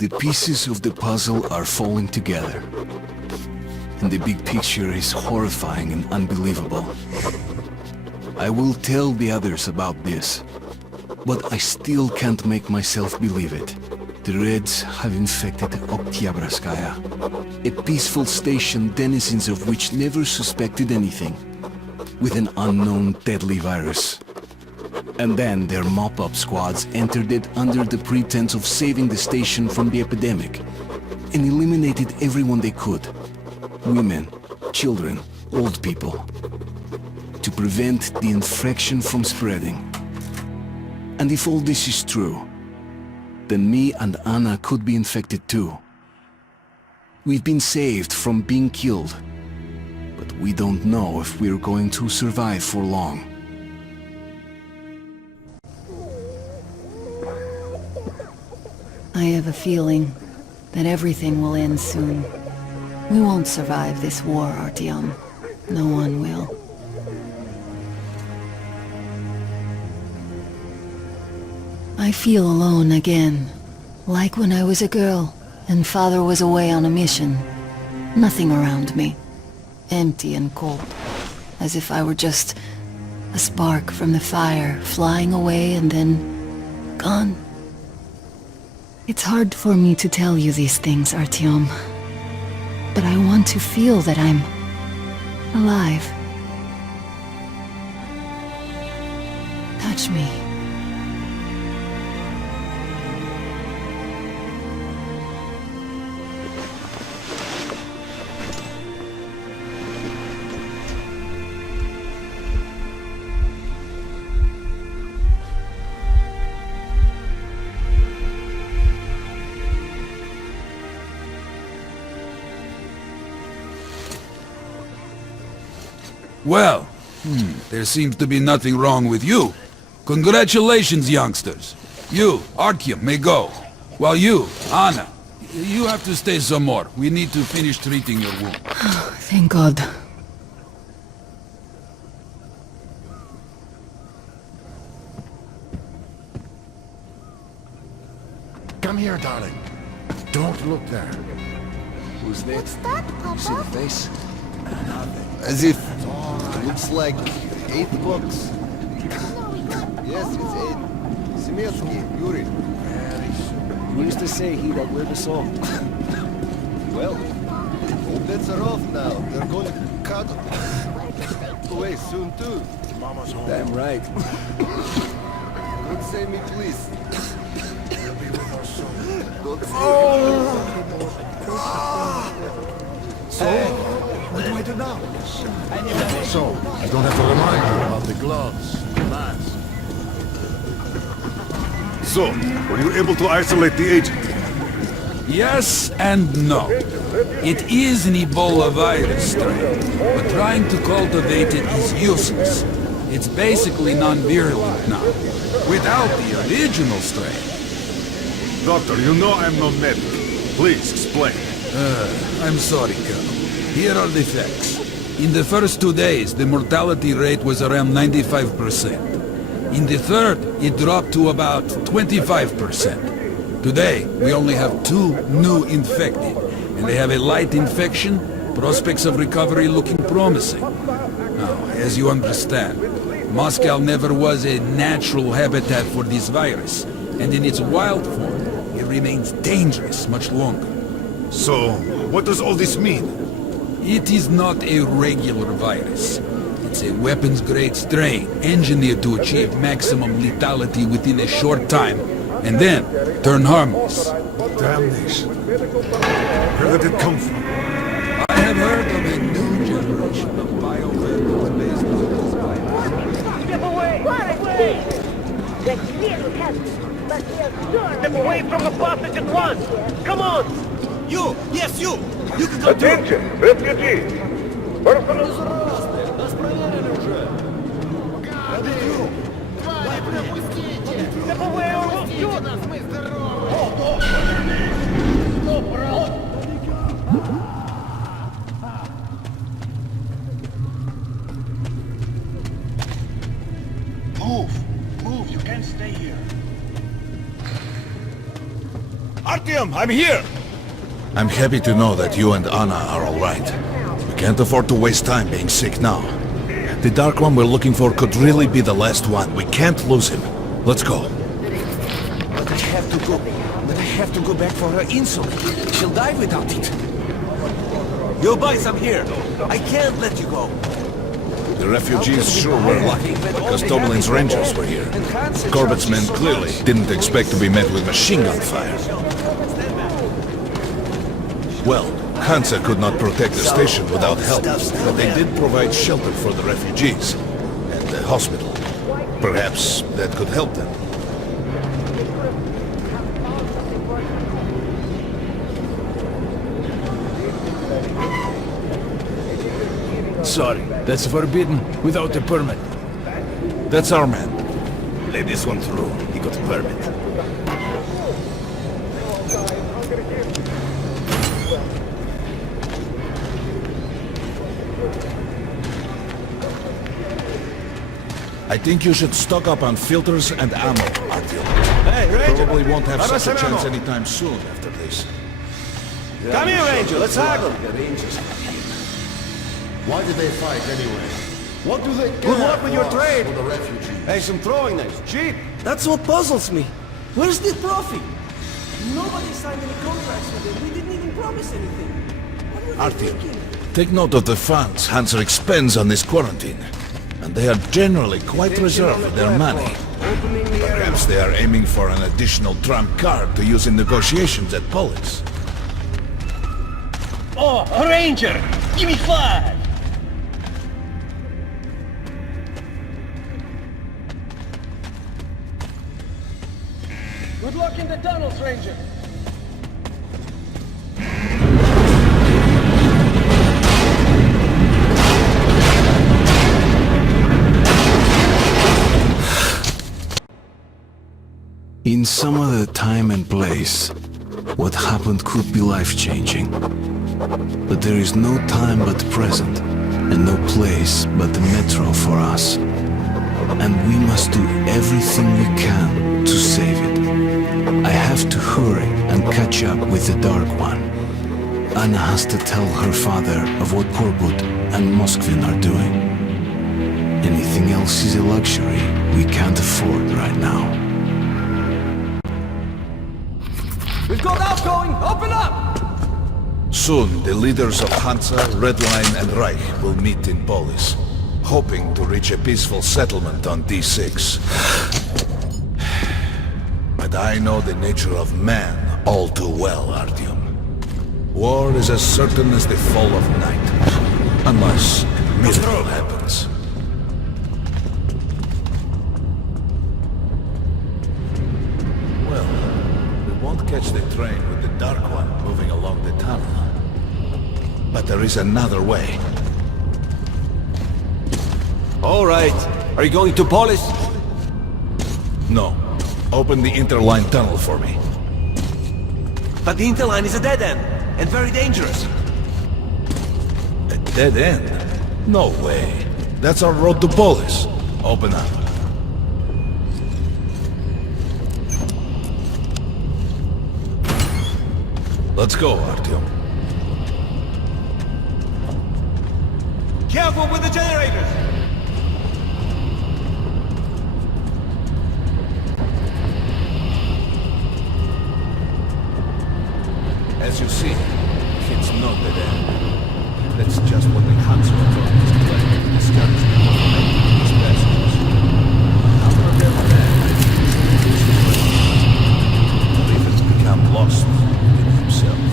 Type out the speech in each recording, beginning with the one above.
The pieces of the puzzle are falling together. And the big picture is horrifying and unbelievable. I will tell the others about this, but I still can't make myself believe it. The Reds have infected Oktyabrskaya, a peaceful station denizens of which never suspected anything, with an unknown deadly virus. And then their mop-up squads entered it under the pretense of saving the station from the epidemic, and eliminated everyone they could. Women, children, old people. To prevent the infection from spreading. And if all this is true, then me and Anna could be infected too. We've been saved from being killed, but we don't know if we're going to survive for long. I have a feeling that everything will end soon. We won't survive this war, Artyom. No one will. I feel alone again, like when I was a girl and father was away on a mission. Nothing around me, empty and cold, as if I were just a spark from the fire flying away and then gone. It's hard for me to tell you these things, Artyom, but I want to feel that I'm alive. Touch me. Well, there seems to be nothing wrong with you. Congratulations, youngsters. You, Artyom, may go. While you, Anna, you have to stay some more. We need to finish treating your wound. Thank God. Come here, darling. Don't look there. Who's that? What's that, Papa? See the face? Nothing. As if it looks like $8. Yes, it's 8. Semelsky, Yuri. Very soon. He used to say he that will be so. Well, all bets are off now. They're going to cut away soon too. Mama's home. Damn right. Don't say me, please. He'll be with us soon. Don't say So, what do I do now? So, I don't have to remind you about the gloves, the mask. So, were you able to isolate the agent? Yes and no. It is an Ebola virus strain, but trying to cultivate it is useless. It's basically non-virulent now, without the original strain. Doctor, you know I'm no medic. Please, explain. I'm sorry, Colonel. Here are the facts. In the first 2 days, the mortality rate was around 95%. In the third, it dropped to about 25%. Today, we only have 2 new infected, and they have a light infection, prospects of recovery looking promising. Now, as you understand, Moscow never was a natural habitat for this virus, and in its wild form, it remains dangerous much longer. So, what does all this mean? It is not a regular virus. It's a weapons-grade strain, engineered to achieve maximum lethality within a short time, and then turn harmless. Damnation. Where did it come from? I have heard of a new generation of bioweapons-based virus. Step away! The clear has but we are sure. Step away from the passage at once! Come on! You! Yes, you! You can go Attention, refugees! Personal... Step away or we'll shoot! Move! Move! You can't stay here. Artyom! Artyom, I'm here! I'm happy to know that you and Anna are all right. We can't afford to waste time being sick now. The Dark One we're looking for could really be the last one. We can't lose him. Let's go. But I have to go back for her insulin. She'll die without it. You boys, I'm here. I can't let you go. The refugees sure were lucky, because Tomlin's Rangers were here. Corbett's men clearly didn't expect to be met with machine gun fire. Well, Hansa could not protect the station without help, but they did provide shelter for the refugees and the hospital. Perhaps that could help them. Sorry, that's forbidden without a permit. That's our man. Let this one through. He got a permit. I think you should stock up on filters and ammo, Artyom. Hey, Ranger! Probably won't have How such a about chance ammo? anytime soon after this. Come here, Ranger, let's haggle! Why did they fight anyway? What do they Good luck with your for us, trade. for the refugees? Hey, some throwing knives, cheap! That's what puzzles me. Where's the profit? Nobody signed any contracts with them. We didn't even promise anything. What were they Artyom, thinking? take note of the funds Hansa expends on this quarantine. And they are generally quite reserved with their money. Perhaps they are aiming for an additional trump card to use in negotiations at Polis. Oh, a Ranger! Give me 5! Good luck in the tunnels, Ranger! In some other time and place, what happened could be life-changing. But there is no time but the present, and no place but the metro for us. And we must do everything we can to save it. I have to hurry and catch up with the Dark One. Anna has to tell her father of what Korbut and Moskvin are doing. Anything else is a luxury we can't afford right now. We've got outgoing! Open up! Soon, the leaders of Hansa, Redline, and Reich will meet in Polis, hoping to reach a peaceful settlement on D6. But I know the nature of man all too well, Artyom. War is as certain as the fall of night, unless a miracle happens. Well, we won't catch the train with the Dark One moving along the tunnel. But there is another way. All right. Are you going to Polis? No. Open the interline tunnel for me. But the interline is a dead end, and very dangerous. A dead end? No way. That's our road to Polis. Open up. Let's go, Artyom. Careful with the generators! As you see, it's not dead end. That's just what the Hansa authorities plan to discuss before making these passages. After their plan, Levi's become lost within himself.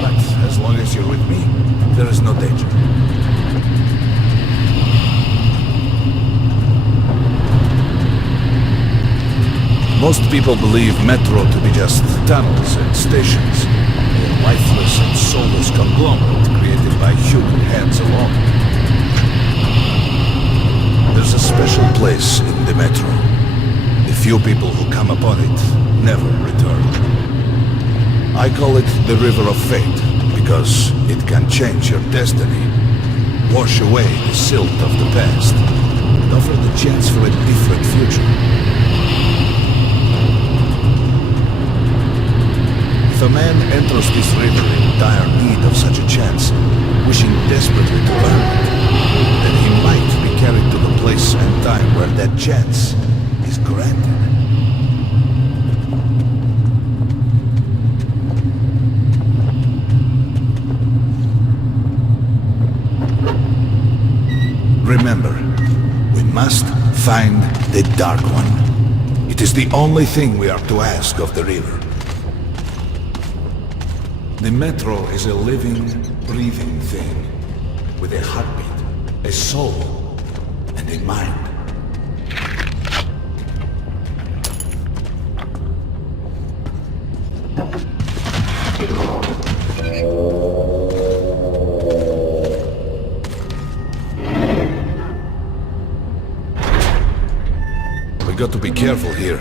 But as long as you're with me, there is no danger. Most people believe metro to be just tunnels and stations, a lifeless and soulless conglomerate created by human hands alone. There's a special place in the metro. The few people who come upon it never return. I call it the River of Fate, because it can change your destiny, wash away the silt of the past, and offer the chance for a different future. a man enters this river in dire need of such a chance, wishing desperately to earn it, then he might be carried to the place and time where that chance is granted. Remember, we must find the Dark One. It is the only thing we are to ask of the river. The Metro is a living, breathing thing, with a heartbeat, a soul, and a mind. We got to be careful here.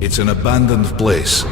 It's an abandoned place.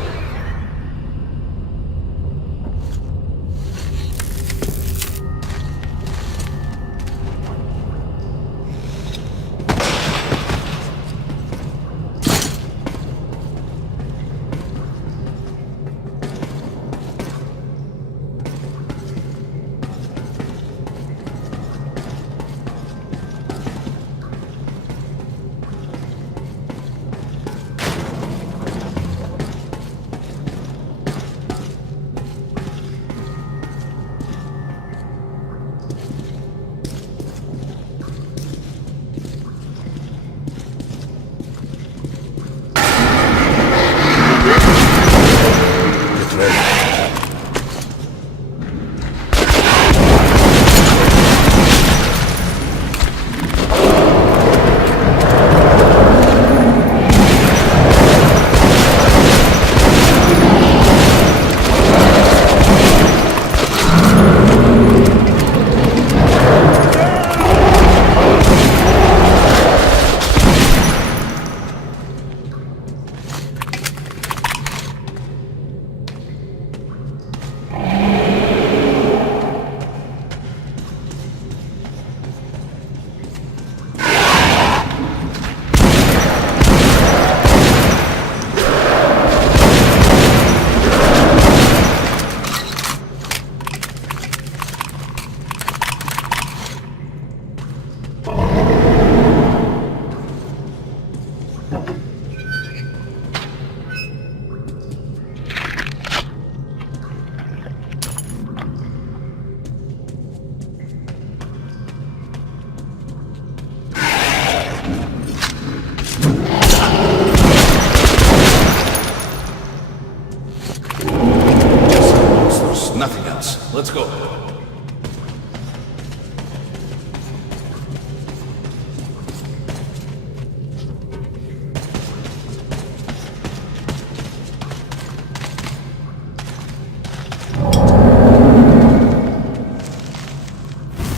Let's go.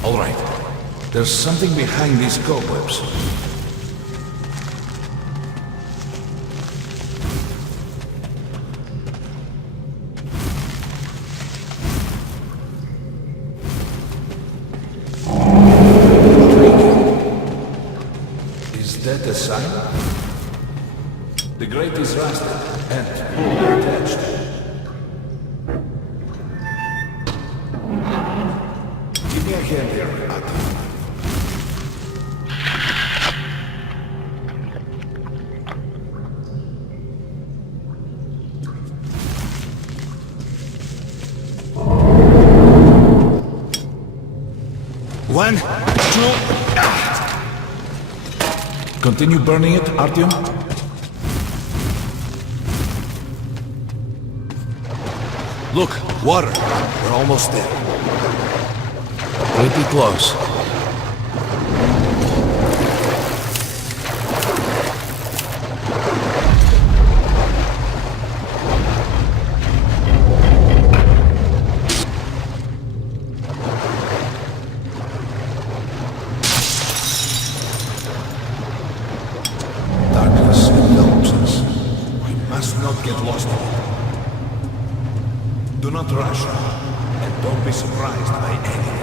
All right. There's something behind these cobwebs. Is that a sign? The grate is rusted and poorly attached. Give me a hand here, Adam. One, two, Continue burning it, Artyom. Look, water. We're almost there. Pretty close. Darkness envelops us. We must not get lost in it. Do not rush, and don't be surprised by anything.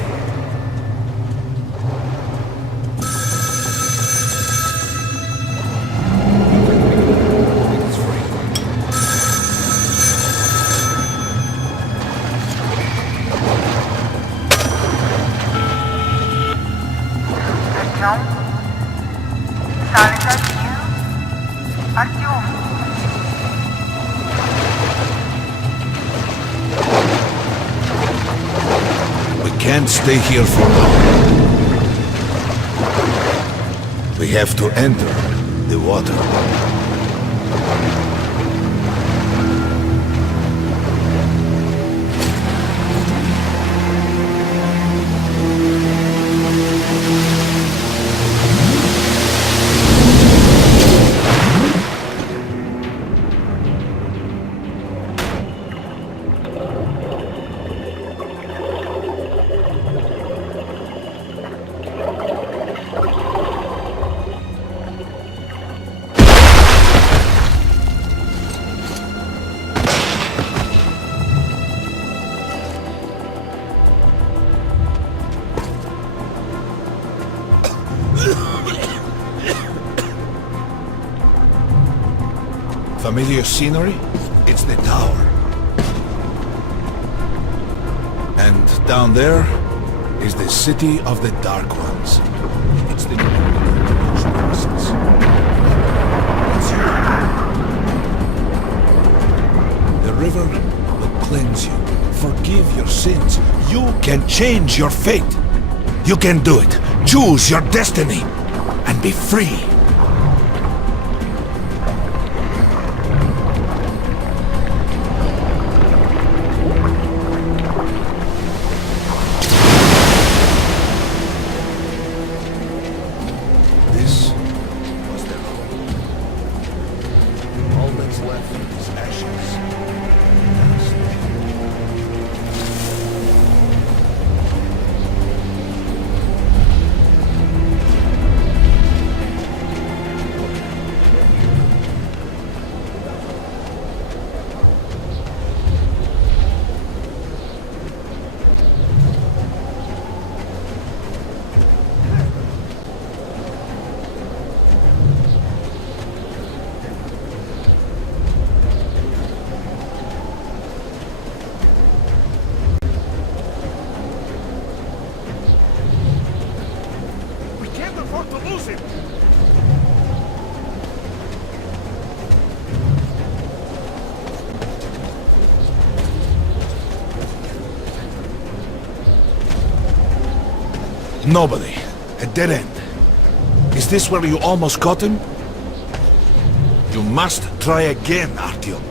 Can't stay here for long. We have to enter the water. Familiar scenery? It's the tower. And down there is the city of the Dark Ones. It's the The river will cleanse you, forgive your sins. You can change your fate. You can do it. Choose your destiny and be free. Nobody. A dead end. Is this where you almost caught him? You must try again, Artyom.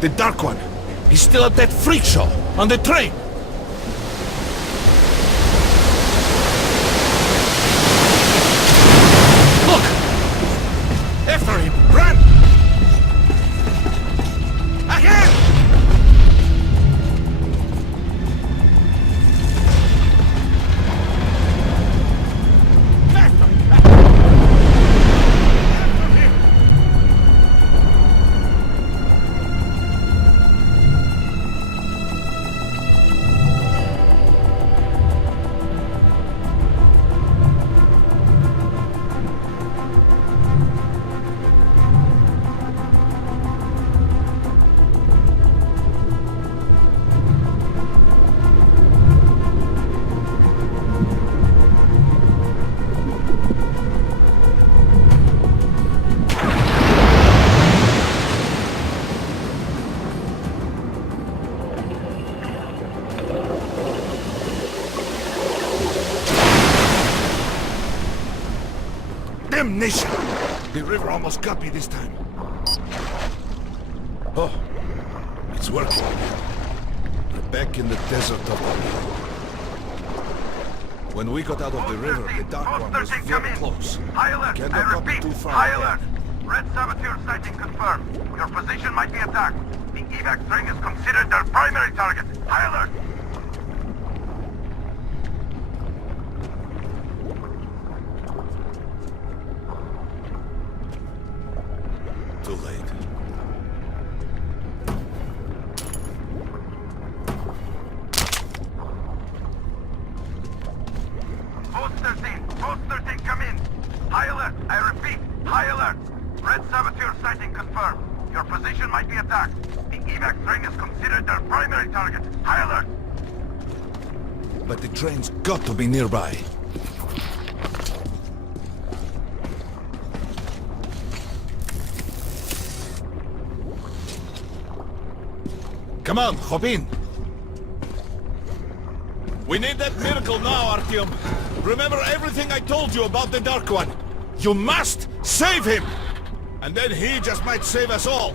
The Dark One. He's still at that freak show on the train. Look! After him! Run! Again! Damnation! The river almost got me this time. Oh, it's working. We're back in the desert of the river. When we got out of the river, the Dark One was very close. High alert! Can't I look up repeat, too far high ahead. alert! Red saboteur sighting confirmed. Your position might be attacked. The evac string is considered their primary target. High alert! Too late. Red saboteur sighting confirmed. Your position might be attacked. The evac train is considered their primary target. High alert! But the train's got to be nearby. Come on, hop in. We need that miracle now, Artyom. Remember everything I told you about the Dark One. You must save him! And then he just might save us all.